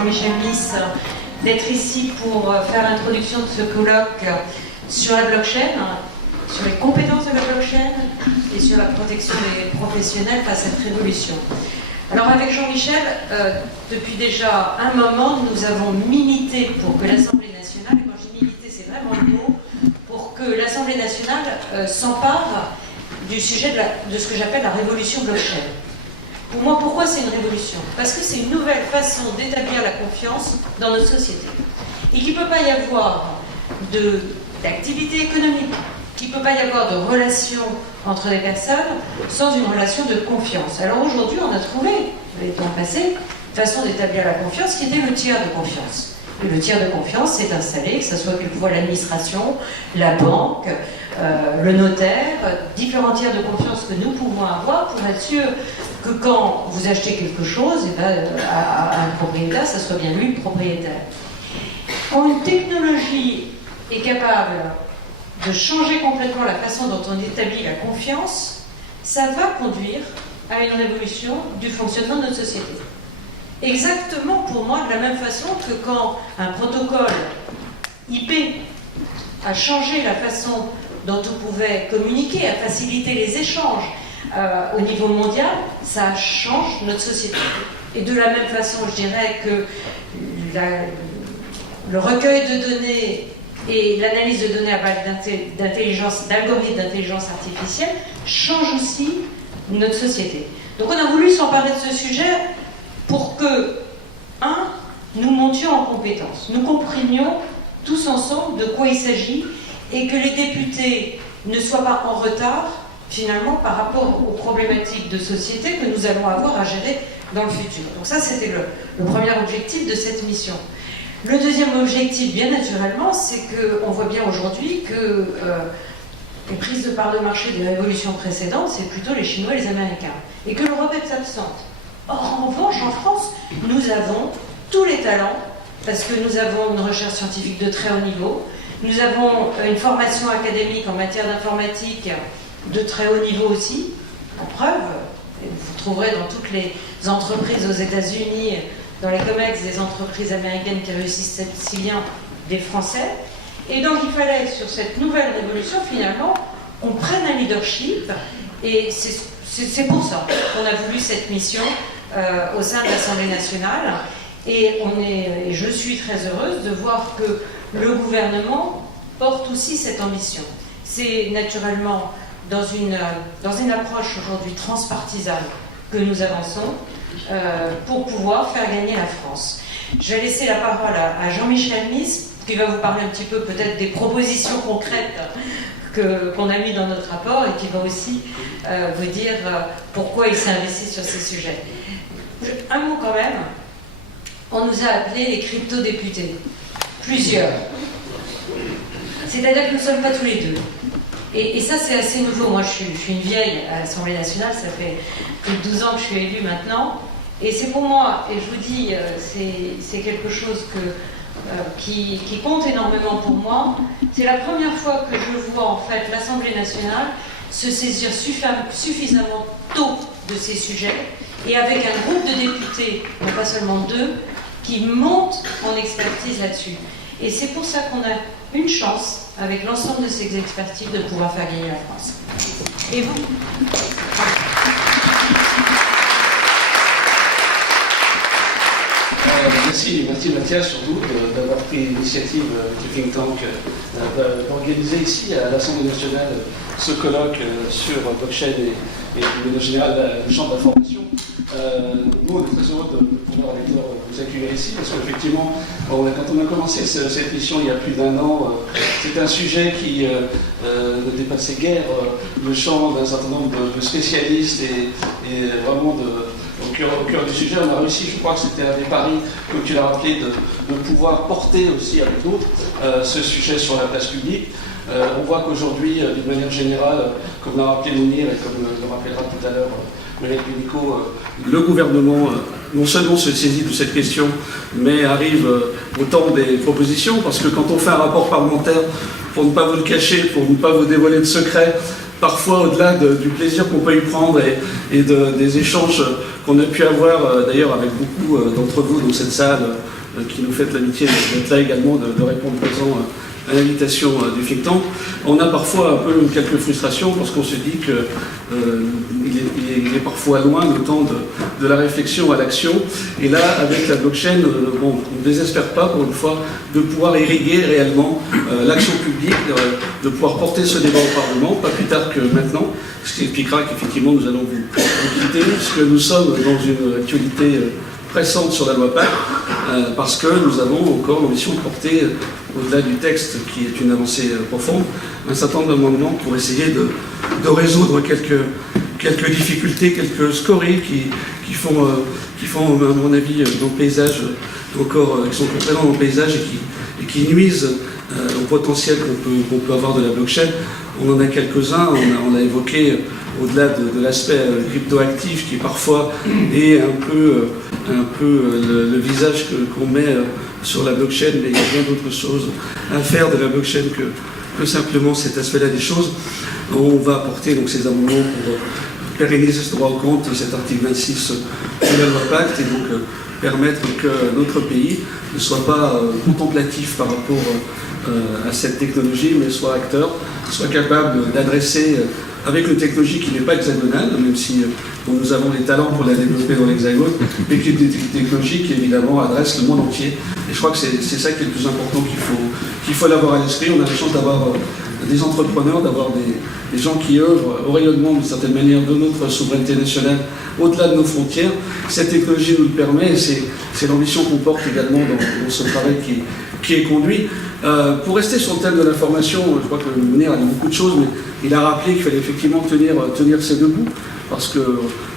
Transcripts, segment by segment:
Jean-Michel Miss d'être ici pour faire l'introduction de ce colloque sur la blockchain, sur les compétences de la blockchain et sur la protection des professionnels face à cette révolution. Alors avec Jean-Michel, depuis déjà un moment, nous avons milité pour que l'Assemblée nationale, et quand je dis milité, c'est vraiment le mot, pour que l'Assemblée nationale s'empare du sujet de ce que j'appelle la révolution blockchain. Pour moi, pourquoi c'est une révolution? Parce que c'est une nouvelle façon d'établir la confiance dans notre société. Et qu'il ne peut pas y avoir d'activité économique, qu'il ne peut pas y avoir de relation entre des personnes sans une relation de confiance. Alors aujourd'hui, on a trouvé, les temps passés, une façon d'établir la confiance qui était le tiers de confiance. Et le tiers de confiance, c'est installé, que ce soit quelquefois l'administration, la banque, le notaire, différents tiers de confiance que nous pouvons avoir pour être sûr que quand vous achetez quelque chose, et ben, à un propriétaire, ça soit bien lui le propriétaire. Quand une technologie est capable de changer complètement la façon dont on établit la confiance, ça va conduire à une révolution du fonctionnement de notre société. Exactement pour moi de la même façon que quand un protocole IP a changé la façon dont on pouvait communiquer, a facilité les échanges au niveau mondial, ça change notre société. Et de la même façon, je dirais que le recueil de données et l'analyse de données à base d'algorithmes d'intelligence artificielle change aussi notre société. Donc on a voulu s'emparer de ce sujet pour que, nous montions en compétence, nous comprenions tous ensemble de quoi il s'agit et que les députés ne soient pas en retard, finalement, par rapport aux problématiques de société que nous allons avoir à gérer dans le futur. Donc ça, c'était le premier objectif de cette mission. Le deuxième objectif, bien naturellement, c'est qu'on voit bien aujourd'hui que les prises de part de marché des révolutions précédentes, c'est plutôt les Chinois et les Américains, et que l'Europe est absente. Or, en revanche, en France, nous avons tous les talents, parce que nous avons une recherche scientifique de très haut niveau, nous avons une formation académique en matière d'informatique de très haut niveau aussi, en preuve, vous trouverez dans toutes les entreprises aux États-Unis, dans les COMEX, des entreprises américaines qui réussissent si bien des Français. Et donc il fallait, sur cette nouvelle révolution, finalement, on prenne un leadership, et c'est pour ça qu'on a voulu cette mission au sein de l'Assemblée nationale. Et je suis très heureuse de voir que le gouvernement porte aussi cette ambition. C'est naturellement dans une approche aujourd'hui transpartisane que nous avançons pour pouvoir faire gagner la France. Je vais laisser la parole à Jean-Michel Miss, qui va vous parler un petit peu peut-être des propositions concrètes qu'on a mis dans notre rapport et qui va aussi vous dire pourquoi il s'est investi sur ces sujets. Un mot quand même, on nous a appelés les crypto-députés. Plusieurs. C'est-à-dire que nous ne sommes pas tous les deux. Et ça, c'est assez nouveau. Moi, je suis une vieille à l'Assemblée nationale, ça fait plus de 12 ans que je suis élue maintenant. Et c'est pour moi, et je vous dis, c'est quelque chose qui compte énormément pour moi. C'est la première fois que je vois en fait l'Assemblée nationale se saisir suffisamment tôt de ces sujets, et avec un groupe de députés, non pas seulement deux, qui montent en expertise là-dessus. Et c'est pour ça qu'on a une chance, avec l'ensemble de ces expertises, de pouvoir faire gagner la France. Et vous? Merci Mathias surtout d'avoir pris l'initiative du think tank d'organiser ici à l'Assemblée nationale ce colloque sur blockchain et de manière générale le champ de la formation. Nous, on est très heureux de pouvoir vous accueillir ici parce qu'effectivement, quand on a commencé cette mission il y a plus d'un an, c'est un sujet qui ne dépassait guère le champ d'un certain nombre de spécialistes et vraiment au cœur du sujet. On a réussi, je crois que c'était un des paris, comme tu l'as rappelé, de pouvoir porter aussi avec d'autres ce sujet sur la place publique. On voit qu'aujourd'hui, d'une manière générale, comme l'a rappelé Mounir et comme le rappellera tout à l'heure Mélanie Pénicaud, le gouvernement non seulement se saisit de cette question, mais arrive au temps des propositions, parce que quand on fait un rapport parlementaire, pour ne pas vous le cacher, pour ne pas vous dévoiler de secrets, parfois au-delà du plaisir qu'on peut y prendre et des échanges qu'on a pu avoir d'ailleurs avec beaucoup d'entre vous dans cette salle qui nous faites l'amitié d'être là également, de répondre présent à l'invitation du think tank. On a parfois un peu quelques frustrations parce qu'on se dit qu'il est parfois loin le temps de la réflexion à l'action. Et là, avec la blockchain, on ne désespère pas, pour une fois, de pouvoir irriguer réellement l'action publique, de pouvoir porter ce débat au Parlement, pas plus tard que maintenant, ce qui expliquera qu'effectivement nous allons vous quitter, puisque nous sommes dans une actualité pressante sur la loi Pacte, parce que nous avons encore l'ambition de porter, au-delà du texte qui est une avancée profonde, un certain nombre d'amendements pour essayer de résoudre quelques difficultés, quelques scories qui font, à mon avis, dans le paysage, qui sont présents dans le paysage et qui nuisent au potentiel qu'on peut avoir de la blockchain. On en a quelques-uns, on a évoqué au-delà de l'aspect cryptoactif qui parfois est un peu le visage qu'on met sur la blockchain, mais il y a bien d'autres choses à faire de la blockchain que simplement cet aspect-là des choses. On va apporter donc ces amendements pour pérenniser ce droit au compte, cet article 26 de la loi Pacte, et donc permettre que notre pays ne soit pas contemplatif par rapport à cette technologie, mais soit acteur, soit capable d'adresser avec une technologie qui n'est pas hexagonale, même si nous avons les talents pour la développer dans l'hexagone, mais qui est une technologie qui évidemment adresse le monde entier. Et je crois que c'est ça qui est le plus important qu'il faut l'avoir à l'esprit. On a la chance d'avoir des entrepreneurs, d'avoir des gens qui œuvrent au rayonnement d'une certaine manière de notre souveraineté nationale au-delà de nos frontières. Cette technologie nous le permet et c'est l'ambition qu'on porte également dans ce travail qui est conduit. Pour rester sur le thème de l'information, je crois que Mounir a dit beaucoup de choses, mais il a rappelé qu'il fallait effectivement tenir ces deux bouts, parce que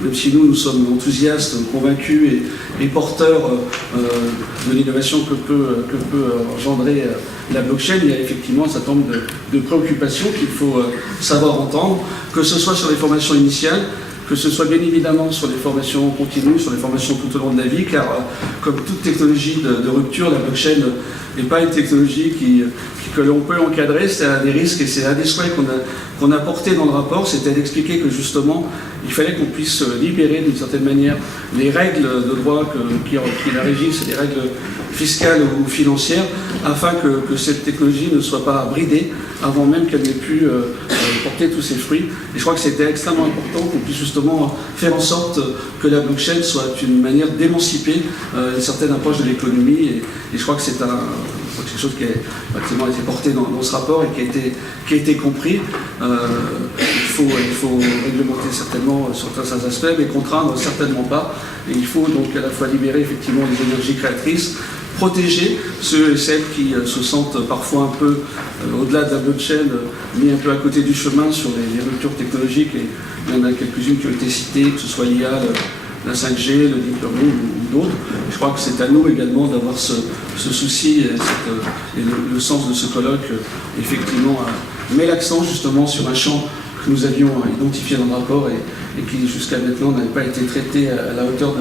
même si nous sommes enthousiastes, convaincus et porteurs de l'innovation que peut engendrer la blockchain, il y a effectivement un certain nombre de préoccupations qu'il faut savoir entendre, que ce soit sur les formations initiales, que ce soit bien évidemment sur les formations continues, sur les formations tout au long de la vie, car comme toute technologie de rupture, la blockchain n'est pas une technologie que l'on peut encadrer, c'est un des risques et c'est un des souhaits qu'on a porté dans le rapport, c'était d'expliquer que justement il fallait qu'on puisse libérer d'une certaine manière les règles de droit qui la régissent, les règles fiscales ou financières, afin que cette technologie ne soit pas bridée avant même qu'elle n'ait pu porter tous ses fruits. Et je crois que c'était extrêmement important qu'on puisse justement faire en sorte que la blockchain soit une manière d'émanciper une certaine approche de l'économie. Et je crois que c'est quelque chose qui a été porté dans ce rapport et qui a été compris. Il faut réglementer certainement sur certains aspects, mais contraindre certainement pas. Et il faut donc à la fois libérer effectivement les énergies créatrices, protéger ceux et celles qui se sentent parfois un peu au-delà de la blockchain, mis un peu à côté du chemin sur les ruptures technologiques. Et il y en a quelques-unes qui ont été citées, que ce soit l'IA, la 5G, le deep learning ou d'autres. Je crois que c'est à nous également d'avoir ce souci et le sens de ce colloque, effectivement, met l'accent justement sur un champ que nous avions identifié dans le rapport et qui jusqu'à maintenant n'avait pas été traité à la hauteur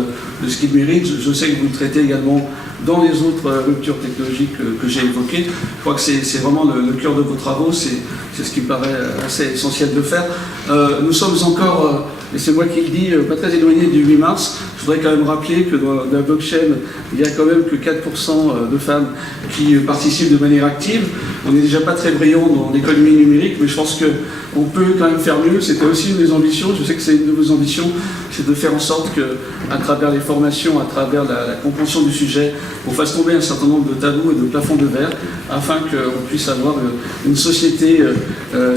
de ce qu'il mérite. Je sais que vous le traitez également dans les autres ruptures technologiques que j'ai évoquées. Je crois que c'est vraiment le cœur de vos travaux, c'est ce qui me paraît assez essentiel de faire. Nous sommes encore, et c'est moi qui le dis, pas très éloigné du 8 mars. Je voudrais quand même rappeler que dans la blockchain, il n'y a quand même que 4% de femmes qui participent de manière active. On n'est déjà pas très brillant dans l'économie numérique, mais je pense qu'on peut quand même faire mieux. C'était aussi une des ambitions, je sais que c'est une de vos ambitions, c'est de faire en sorte qu'à travers les formations, à travers la compréhension du sujet, on fasse tomber un certain nombre de tabous et de plafonds de verre, afin qu'on puisse avoir une société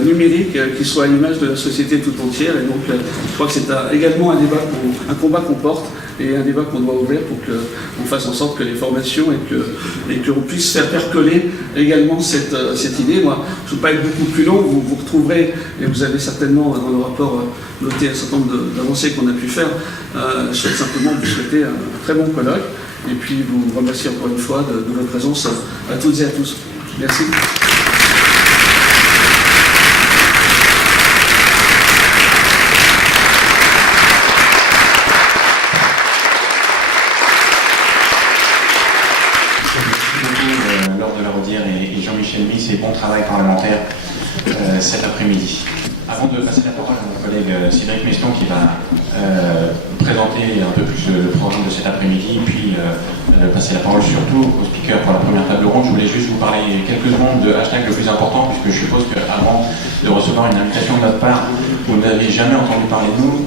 numérique qui soit à l'image de la société tout entière. Et donc, je crois que c'est également un combat qu'on porte et un débat qu'on doit ouvrir pour qu'on fasse en sorte que les formations et qu'on puisse faire percoler également cette idée. Moi, je ne veux pas être beaucoup plus long, vous retrouverez, et vous avez certainement dans le rapport noté un certain nombre d'avancées qu'on a pu faire. Je souhaite simplement vous souhaiter un très bon colloque et puis vous remercier encore une fois de votre présence à toutes et à tous. Merci. Laure de la Rodière et Jean-Michel Miss et bon travail parlementaire cet après-midi. Avant de passer la parole à mon collègue Cédric Meston qui va présenter un peu plus le programme de cet après-midi, puis passer la parole surtout au speaker pour la première table ronde, je voulais juste vous parler quelques secondes de hashtag le plus important, puisque je suppose qu'avant de recevoir une invitation de notre part, vous n'avez jamais entendu parler de nous.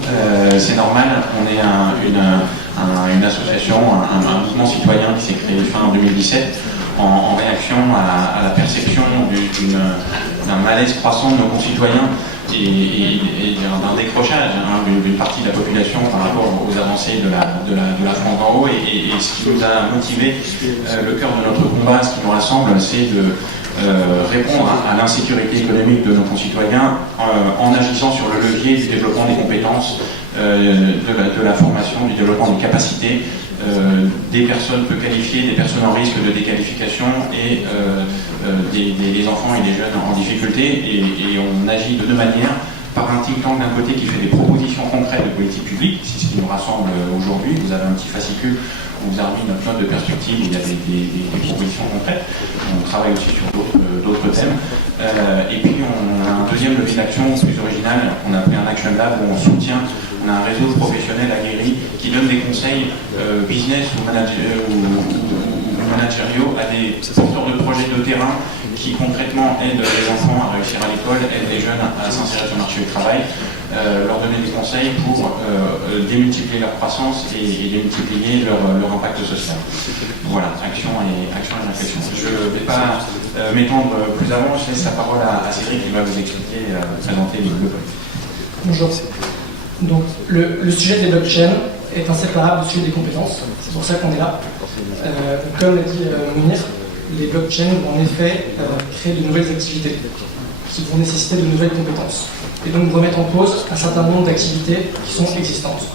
C'est normal, on est une association, un mouvement citoyen qui s'est créé fin 2017 en réaction à la perception d'un malaise croissant de nos concitoyens et d'un décrochage d'une partie de la population par rapport aux avancées de la France d'en haut. Et ce qui nous a motivé, le cœur de notre combat, ce qui nous rassemble, c'est de répondre à l'insécurité économique de nos concitoyens en agissant sur le levier du développement des compétences, de la formation, du développement des capacités, des personnes peu qualifiées, des personnes en risque de déqualification et des enfants et des jeunes en difficulté. Et on agit de deux manières. Par un think tank d'un côté qui fait des propositions concrètes de politique publique, c'est ce qui nous rassemble aujourd'hui. Vous avez un petit fascicule où vous avez mis notre note de perspective, où il y a des propositions concrètes. On travaille aussi sur d'autres thèmes. Et puis on a un deuxième levier d'action plus original, on a appelé un Action Lab, où on soutient, on a un réseau de professionnels aguerris qui donnent des conseils business ou managériaux à des porteurs de projets de terrain qui concrètement aident les enfants à réussir à l'école, aident les jeunes à s'insérer sur le marché du travail, leur donner des conseils pour démultiplier leur croissance et démultiplier leur impact social. Voilà, action et réflexion. Je ne vais pas m'étendre plus avant, je laisse la parole à Cédric qui va vous expliquer, présenter le point. Bonjour. Donc, le sujet des blockchains est inséparable du sujet des compétences, c'est pour ça qu'on est là. Comme l'a dit Mounir, les blockchains vont en effet créer de nouvelles activités qui vont nécessiter de nouvelles compétences et donc remettre en cause un certain nombre d'activités qui sont existantes.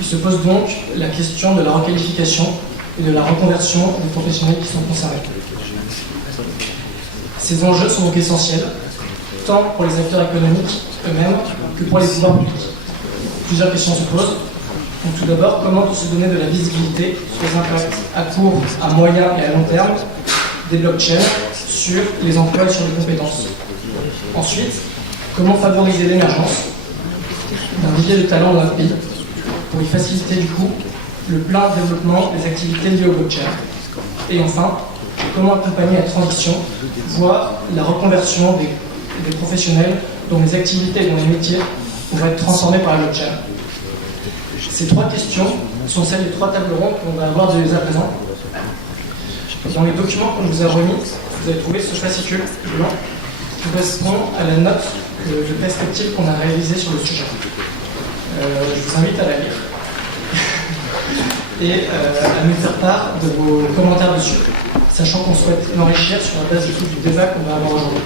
Il se pose donc la question de la requalification et de la reconversion des professionnels qui sont concernés. Ces enjeux sont donc essentiels, tant pour les acteurs économiques eux-mêmes que pour les pouvoirs publics. Plusieurs questions se posent. Donc, tout d'abord, comment se donner de la visibilité sur les impacts à court, à moyen et à long terme des blockchains sur les emplois et sur les compétences. Ensuite, comment favoriser l'émergence d'un vivier de talent dans notre pays pour y faciliter du coup le plein développement des activités liées au blockchain. Et enfin, comment accompagner la transition, voire la reconversion des professionnels dont les activités et dont les métiers pourraient être transformés par la blockchain. Ces trois questions sont celles des trois tables rondes qu'on va avoir dès à présent. Dans les documents qu'on vous a remis, vous avez trouvé ce fascicule blanc qui correspond à la note de perspective qu'on a réalisée sur le sujet. Je vous invite à la lire et à nous faire part de vos commentaires dessus, sachant qu'on souhaite l'enrichir sur la base du débat qu'on va avoir aujourd'hui.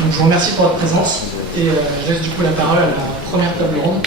Donc je vous remercie pour votre présence et je laisse du coup la parole à la première table ronde.